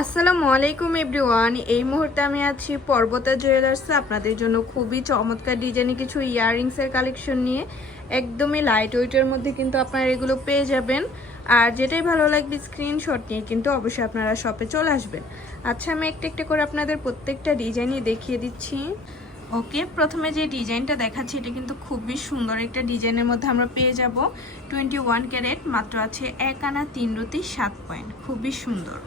আসসালামু আলাইকুম এভরিওয়ান। এই মুহূর্তে আমি আছি পর্বতা জুয়েলার্সে আপনাদের জন্য খুবই চমৎকার ডিজাইনের কিছু ইয়াররিংসের কালেকশন নিয়ে। একদমই লাইট ওয়েটের মধ্যে কিন্তু আপনারা এগুলো পেয়ে যাবেন। আর যেটাই ভালো লাগবে স্ক্রিনশট নিয়ে কিন্তু অবশ্যই আপনারা শপে চলে আসবেন। আচ্ছা, আমি একটা একটা করে আপনাদের প্রত্যেকটা ডিজাইনই দেখিয়ে দিচ্ছি। ওকে, প্রথমে যে ডিজাইনটা দেখাচ্ছি এটা কিন্তু খুবই সুন্দর একটা ডিজাইনের মধ্যে আমরা পেয়ে যাব। 21 ক্যারেট, মাত্র আছে 1 আনা 3 রতি 7 পয়েন্ট, খুবই সুন্দর।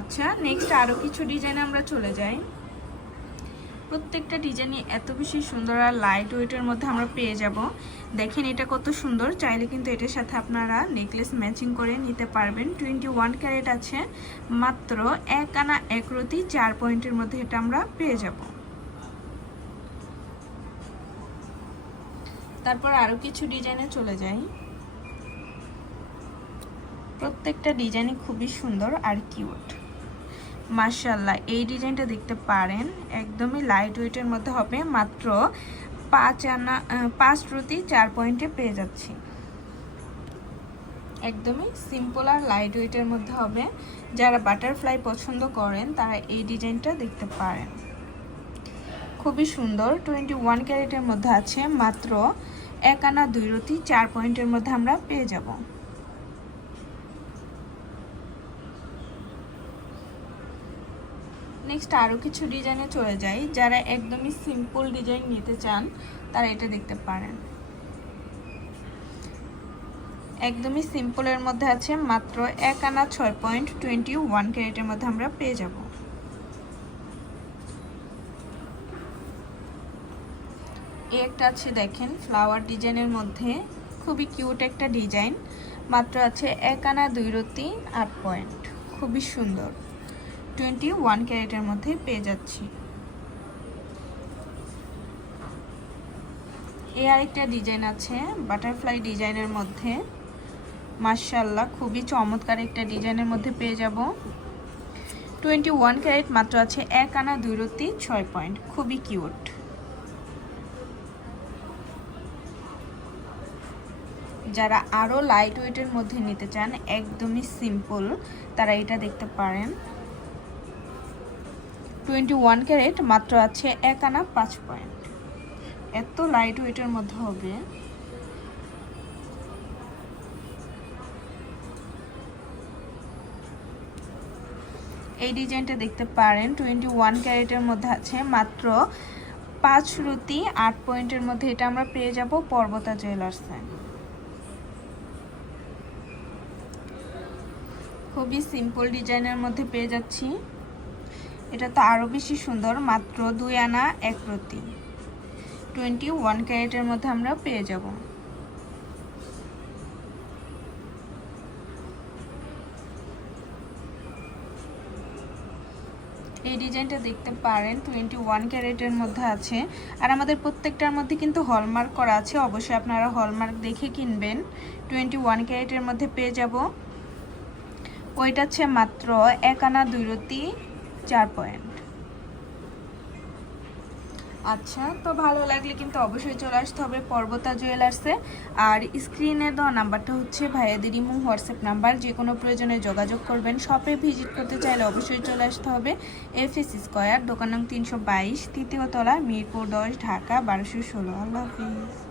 আচ্ছা, নেক্সট আরও কিছু ডিজাইন আমরা চলে যাই। প্রত্যেকটা ডিজাইনই এত বেশি সুন্দর আর লাইট ওয়েটের মধ্যে আমরা পেয়ে যাব। দেখেন এটা কত সুন্দর, চাইলে কিন্তু এটার সাথে আপনারা নেকলেস ম্যাচিং করে নিতে পারবেন। 21 ক্যারেট আছে, মাত্র 1 আনা 1 রতি 4 পয়েন্টের মধ্যে এটা আমরা পেয়ে যাব। তারপর আরও কিছু ডিজাইনে চলে যাই। প্রত্যেকটা ডিজাইনই খুবই সুন্দর আর কিউট, মাশাআল্লাহ। এই ডিজাইনটা দেখতে পারেন, একদমই লাইট ওয়েটের মধ্যে হবে, মাত্র 5 রতি 4 পয়েন্টে পেয়ে যাচ্ছি। একদমই সিম্পল আর লাইট ওয়েটের মধ্যে হবে। যারা বাটারফ্লাই পছন্দ করেন তারা এই ডিজাইনটা দেখতে পারেন, খুবই সুন্দর। 21 ক্যারেটের মধ্যে আছে, মাত্র 1 আনা 2 রতি 4 পয়েন্টের মধ্যে আমরা পেয়ে যাব। নেক্সট আরও কিছু ডিজাইনে চলে যাই। যারা একদমই সিম্পল ডিজাইন নিতে চান তারা এটা দেখতে পারেন। একদমই সিম্পলের মধ্যে আছে, মাত্র 1 আনা 6 পয়েন্ট, 21 ক্যারেটের মধ্যে আমরা পেয়ে যাব। এই একটা আছে দেখেন ফ্লাওয়ার ডিজাইনের মধ্যে, খুবই কিউট একটা ডিজাইন, মাত্র আছে 1 আনা 2 রতি 8 পয়েন্ট, খুবই সুন্দর। 21 ক্যারেটের মধ্যে পেয়ে যাচ্ছি। এই আরেকটা ডিজাইন আছে বাটারফ্লাই ডিজাইনের মধ্যে, মাশাআল্লাহ খুবই চমৎকার একটা ডিজাইনের মধ্যে পেয়ে যাব। 21 ক্যারেট, মাত্র আছে 1 আনা 2 রতি 6 পয়েন্ট, খুবই কিউট। যারা আরও লাইট ওয়েটের মধ্যে নিতে চান, একদমই সিম্পল, তারা এটা দেখতে পারেন। 21 ক্যারেট, মাত্র আছে 1 আনা 5 পয়েন্ট, এত লাইট ওয়েটের মধ্যে হবে। এই ডিজাইনটা দেখতে পারেন, 21 ক্যারেটের মধ্যে আছে, মাত্র 5 রতি 8 পয়েন্টের মধ্যে এটা আমরা পেয়ে যাব পর্বতা জুয়েলার্সে। খুবই সিম্পল ডিজাইনের মধ্যে পেয়ে যাচ্ছি। এটা তো আরও বেশি সুন্দর, মাত্র 2 আনা 1 রতি 21 ক্যারেটের মধ্যে আমরা পেয়ে যাব। এই ডিজাইনটা দেখতে পারেন, 21 ক্যারেটের মধ্যে আছে, আর আমাদের প্রত্যেকটার মধ্যে কিন্তু হলমার্ক করা আছে, অবশ্যই আপনারা হলমার্ক দেখে কিনবেন। 21 ক্যারেটের মধ্যে পেয়ে যাব। ওইটা হচ্ছে মাত্র 1 আনা 2 রতি 4 পয়েন্ট। আচ্ছা, তো ভালো লাগলে কিন্তু অবশ্যই চলে আসতে হবে পর্বতা জুয়েলার্সে। আর স্ক্রিনে দেওয়া নাম্বারটা হচ্ছে ভাইয়াদের ইমো হোয়াটসঅ্যাপ নাম্বার, যে কোনো প্রয়োজনে যোগাযোগ করবেন। শপে ভিজিট করতে চাইলে অবশ্যই চলে আসতে হবে FS স্কয়ার, দোকান নং 322, তৃতীয় তলা, মিরপুর 10, ঢাকা 1216। আল্লাহ হাফিজ।